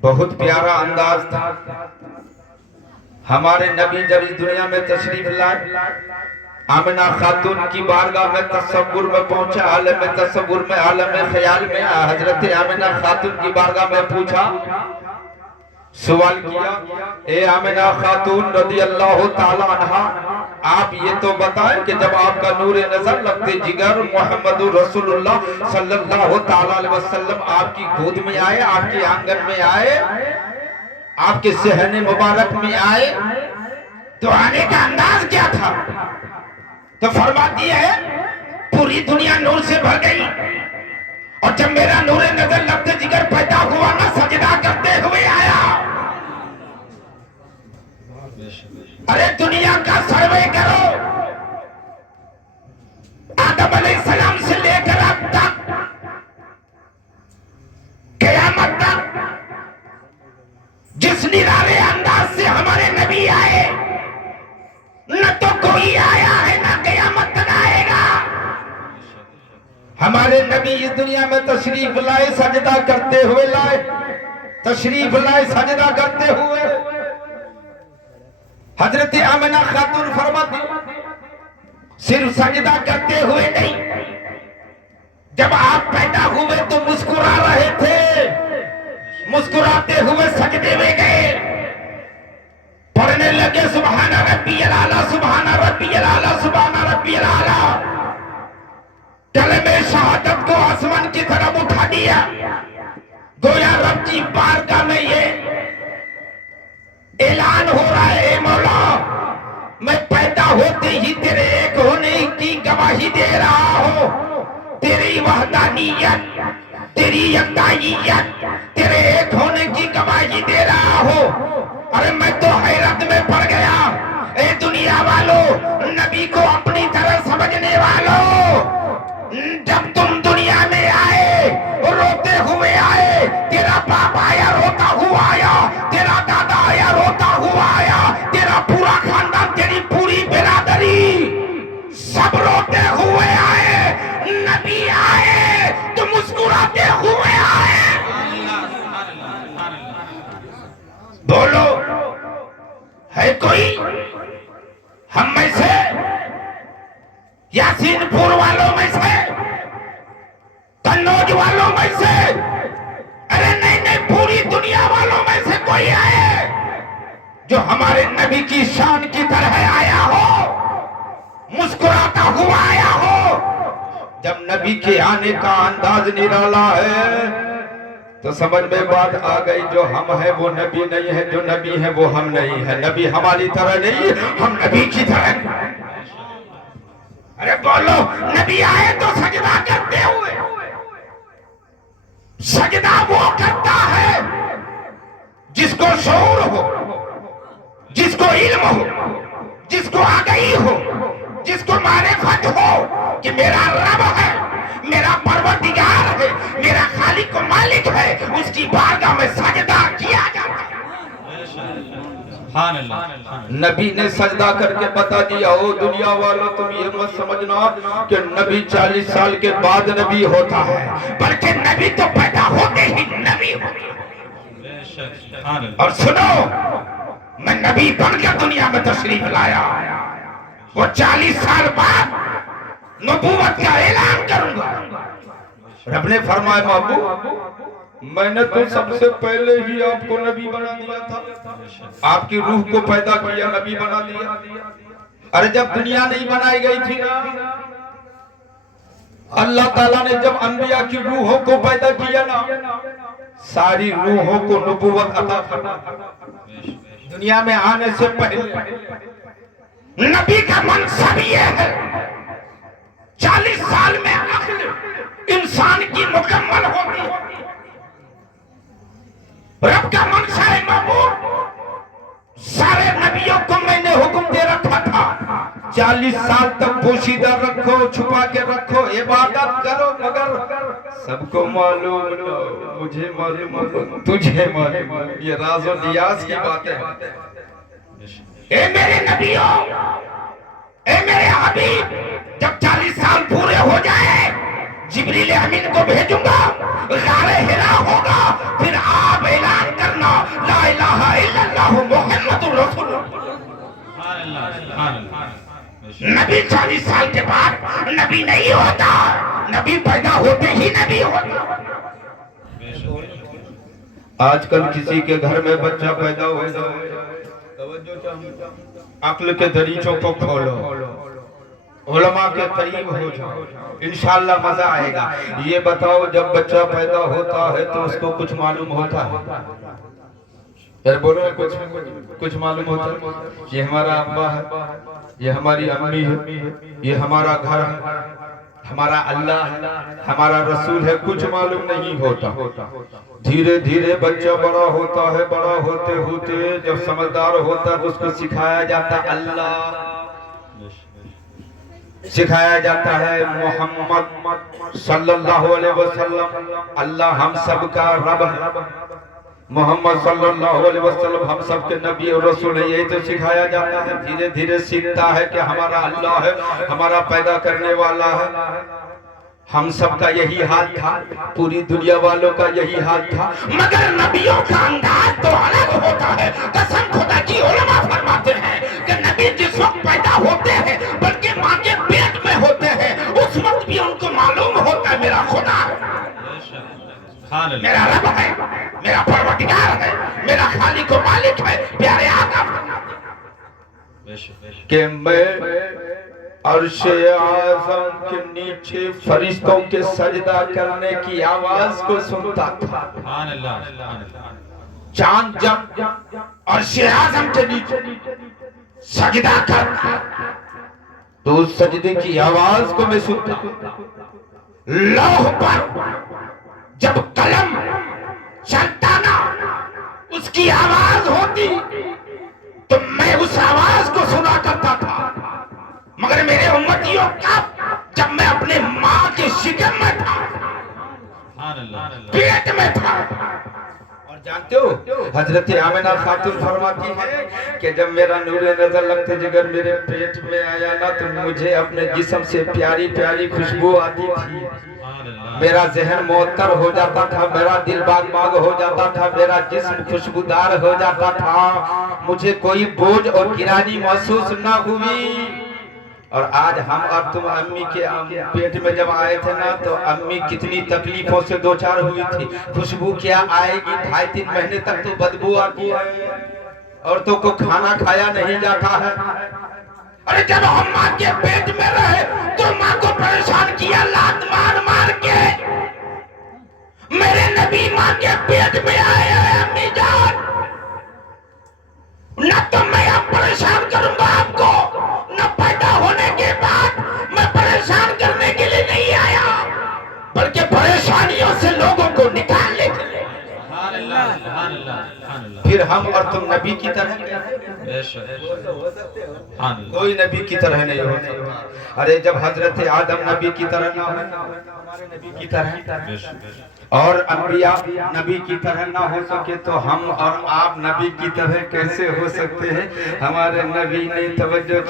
बहुत प्यारा अंदाज था। हमारे नबी जब इस दुनिया में तशरीफ लाए, आमिना खातून की बारगाह में तसव्वुर में पहुंचा, आलम में तसव्वुर में, आलम में ख्याल में हजरत आमिना खातून की बारगाह में पूछा, सवाल किया, ए आमिना खातून रज़ी अल्लाह ताला अन्हा, आप ये तो बताएं कि जब आपका नूर नजर लगते जिगर मोहम्मद रसूलुल्लाह सल्लल्लाहु ताला अलैहि वसल्लम आपकी गोद में आए, आपके आंगन में आए, आपके सहने मुबारक में आए, तो आने का अंदाज क्या था? तो फरमाती है, पूरी दुनिया नूर से भर गई, और जब मेरा नूर नजर लगते जिगर पैदा हुआ ना, सजदा करते हुए आया। अरे दुनिया का सर्वे करो, आदम अलैहिस्सलाम से लेकर अब तक क़यामत तक जिस निराले अंदाज से हमारे नबी आए, न तो कोई आया है न क़यामत तक आएगा। हमारे नबी इस दुनिया में तशरीफ लाए, सजदा करते हुए लाए, तशरीफ लाए सजदा करते हुए। हजरत आमिना खातून फरमाती, सिर्फ सजदा करते हुए नहीं, जब आप पैदा हुए तो मुस्कुरा रहे थे, मुस्कुराते हुए सजदे में गए, पढ़ने लगे सुभान रब्बियल आला, सुभान रब्बियल आला, सुभान रब्बियल आला। कलमे शहादत को आसमान की तरफ उठा दिया, गोया रब की बारगाह में ये ऐलान हो रहा है, ए मौला, मैं पैदा होते ही तेरे एक होने की गवाही दे रहा हूं, तेरी वहदानियत, तेरी यकदाइयत, तेरे एक होने की गवाही दे रहा हूं। अरे मैं तो हैरत में पड़ गया। ए दुनिया वालों, नबी को अपनी तरह समझने वालों, जब तुम दुनिया में आए रोते हुए आए, तेरा बाप आया रोता हुआ आया, तेरा दादा आया रोता हुआ आया, तेरा पूरा खानदान, तेरी पूरी बिरादरी सब रोते हुए आए, नबी आए तो मुस्कुराते हुए आए। बोलो है कोई हम में से, यासीनपुर वालों में से, कन्नौज वालों में से, अरे नहीं नहीं, पूरी दुनिया वालों में से कोई आए जो हमारे नबी की शान की तरह आया हो, मुस्कुराता हुआ आया हो। जब नबी के आने का अंदाज निराला है तो समझ में बात आ गई, जो हम है वो नबी नहीं है, जो नबी है वो हम नहीं है। नबी हमारी तरह नहीं, हम नबी की तरह। अरे बोलो, नबी आए तो सजदा करते हुए। सजदा वो करता है जिसको शऊर हो, जिसको इल्म हो, जिसको आगाही हो, जिसको मारिफत हो कि मेरा रब है, मेरा परवरदिगार है, मेरा खालिक व मालिक है, उसकी बारगाह में सजदा किया जाता है। नबी ने सजदा करके बता दिया, ओ दुनिया वालों, तुम ये मत समझना कि नबी 40 साल के बाद नबी होता है, बल्कि नबी तो पैदा होते ही नबी होता है। और सुनो, मैं नबी बनकर दुनिया में तशरीफ लाया, वो 40 साल बाद नबूवत का ऐलान करूंगा। रब ने फरमाया, महबूब, मैंने तो सबसे पहले ही आपको नबी बना दिया था, आपकी रूह को पैदा किया, नबी बना दिया। अरे जब दुनिया नहीं बनाई गई थी ना, अल्लाह ताला ने जब अंबिया की रूहों को पैदा किया ना, सारी रूहों को नबूवत अता फरमाई। दुनिया में आने से पहले नबी का मनसब यह है, 40 साल में अक्ल इंसान की मुकम्मल होती है। रब का मनसा है, महबूब, सारे नबियों को मैंने हुक्म दे रखा था, 40 साल तक पोशीदा रखो, छुपा के रखो, इबादत करो, मगर सबको मालूम न, मुझे मालूम, तुझे मालूम। ये राज़ो नियाज़ की बात है। ए मेरे नबियों, ए मेरे हबीब, जब 40 साल पूरे हो जाए, जिब्रील अमीन को भेजूंगा, गारे हिरा नबी 40 साल के बाद नबी नहीं होता, नबी पैदा होते ही नबी होता। आजकल किसी के घर में बच्चा पैदा हो जाए, अक्ल के दरीचों को खोलो, उलमा के करीब हो जाओ, इंशाल्लाह मजा आएगा। ये बताओ, जब बच्चा पैदा होता है तो उसको कुछ मालूम होता है? यार बोलो, कुछ मालूम होता है? ये हमारा अब्बा है, ये हमारी अम्मी है, ये हमारा घर है, हमारा अल्लाह है, हमारा रसूल है, कुछ मालूम नहीं होता। धीरे धीरे बच्चा बड़ा होता है, बड़ा होते होते जब समझदार होता है उसको सिखाया जाता है अल्लाह, सिखाया जाता है मोहम्मद सल्लल्लाहु अलैहि वसल्लम, अल्लाह हम सब का रब है, मोहम्मद सल्लल्लाहु अलैहि वसल्लम हम सब के नबी और रसूल है, यही तो सिखाया जाता है। धीरे धीरे सीखता है कि हमारा अल्लाह है, हमारा पैदा करने वाला है। हम सब का यही हाल था, पूरी दुनिया वालों का यही हाल था, मगर नबियों का अंदाज तो अलग होता है। कसम खुदा की उलमा फरमाते हैं कि नबी जिस वक्त पैदा होते हैं, बल्कि माँ के पेट में होते हैं, उस वक्त भी उनको मालूम होता है मेरा खुदा मेरा रब है, मेरा परवरदिगार है, मेरा खालिक व मालिक है। प्यारे आदम कि मैं अर्शे आज़म के नीचे फरिश्तों के सजदा करने की आवाज को सुनता था। चांद जब अर्शे आज़म के नीचे सजदा करता तो उस सजदे की आवाज को मैं सुनता। लौह पर जब कलम चलता ना, उसकी आवाज होती तो मैं उस आवाज को सुना करता था। मगर मेरे उम्मतियों का, जब मैं अपने माँ के शिकम में था, पेट में था, और जानते हो हजरत आमिना खातून फरमाती है कि जब मेरा नूरे नजर लगते जिगर मेरे पेट में आया ना, तो मुझे अपने जिस्म से प्यारी प्यारी खुशबू आती थी, मेरा जहन मुअत्तर हो जाता था, मेरा दिल बाग हो जाता था, मेरा जिस्म खुशबूदार हो जाता था, मुझे कोई बोझ और गिरानी महसूस न हुई। और आज हम और तुम अम्मी के पेट में जब आए थे ना, तो अम्मी कितनी तकलीफों से दो चार हुई थी। खुशबू क्या आएगी, 2.5-3 महीने तक तो बदबू आती है, औरतों को खाना खाया नहीं जाता है। अरे जब हम माँ के पेट में रहे तो माँ को परेशान किया लात मार मार के। मेरे नबी माँ के पेट में आए हैं अम्मी जान, न तो मैं अब परेशान करूंगा आपको, न पैदा होने के बाद मैं परेशान करने के लिए नहीं आया, बल्कि परेशानियों से लोगों को निकालने के लिए। फिर हम और तुम नबी की तरह कोई नबी की तरह नहीं हो सकता। अरे जब हजरत आदम नबी की तरह ना हो, हमारे नबी की तरह और अम्बिया नबी की तरह ना हो सके, तो हम और आप नबी की तरह कैसे हो सकते हैं? हमारे नबी ने तवज्जो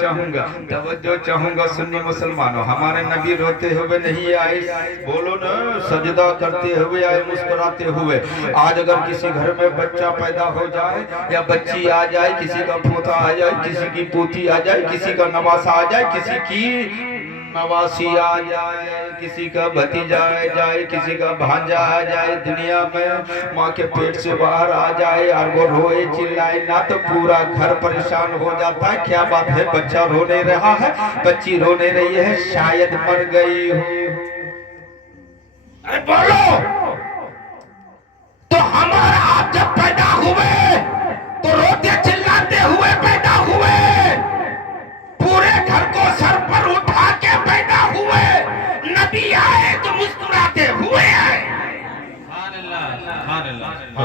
चाहूंगा सुन्नी मुसलमानों, हमारे नबी रोते हुए नहीं आए, बोलो ना, सजदा करते हुए आए, मुस्कुराते हुए। आज अगर किसी घर में बच्चा पैदा हो जाए या बच्ची आ जाए, किसी का पोता आ जाए, किसी की पोती आ जाए, किसी का नवासा आ जाए, किसी की नवासी आ जाए, किसी का भतीजा आ जाए, किसी का भांजा आ जाए, दुनिया में माँ के पेट से बाहर आ जाए और वो रोए चिल्लाए ना, तो पूरा घर परेशान हो जाता है। क्या बात है, बच्चा रोने रहा है, बच्ची रोने रही है, शायद मर गई हो। अरे बोलो, तो हमारा आप जब पैदा हुए तो रोते चिल्लाते हुए पैदा हुए, पूरे घर को सर पर उठा के पैदा हुए। नबी आए तो मुस्कुराते हुए आए।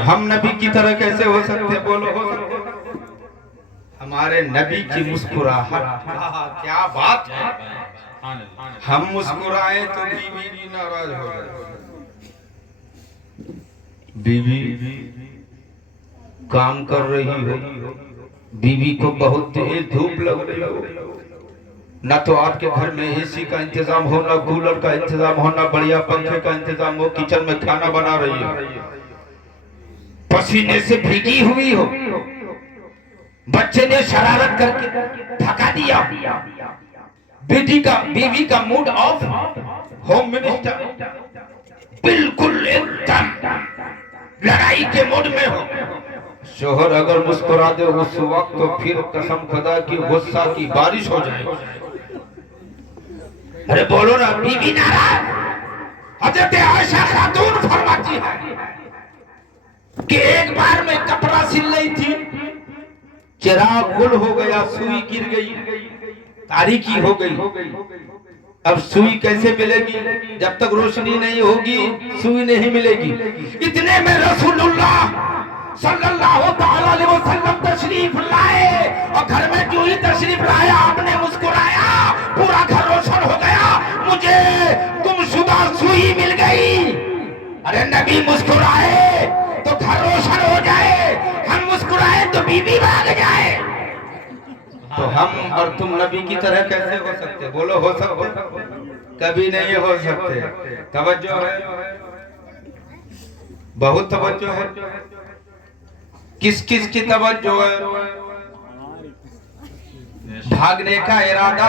हम नबी की तरह कैसे हो सकते, बोलो हो सकते? हमारे नबी की मुस्कुराहट, क्या बात है। हम मुस्कुराए तो बीवी भी नाराज हो जाए। बीवी काम कर रही हो, बीवी को बहुत तेज धूप लग रही हो, ना तो आपके घर में एसी का इंतजाम हो, ना कूलर का इंतजाम हो, ना बढ़िया पंखे का इंतजाम हो, किचन में खाना बना रही हो, पसीने से भीगी हुई हो, बच्चे ने शरारत करके थका दिया, बीवी का मूड ऑफ, होम मिनिस्टर बिल्कुल एकदम लड़ाई के मूड में हो। शोहर अगर मुस्कुरा दे उस वक्त तो फिर कसम खुदा की गुस्सा की बारिश हो जाए। अरे बोलो ना, बीवी नाराज। हजरत आयशा खातून फरमाती है कि एक बार मैं कपड़ा सिल रही थी, चिराग गुल हो गया, सुई गिर गई, तारीकी हो गई। अब सुई कैसे मिलेगी? जब तक रोशनी नहीं होगी सुई नहीं मिलेगी। इतने में रसूलुल्लाह सल्लल्लाहु ताला अलैहि वसल्लम तशरीफ लाए और घर में जो ही तशरीफ लाया आपने मुस्कुराया, पूरा घर रोशन हो गया। मुझे गुमशुदा सुई मिल गई। अरे नबी मुस्कुराए तो घर रोशन हो जाए, हम मुस्कुराए तो बीवी भाग जाए। तो हम और तुम नबी की तरह कैसे हो सकते? बोलो हो सकते? कभी नहीं हो सकते। तवज्जो है, बहुत तवज्जो है। किस किस की तवज्जो है? भागने का इरादा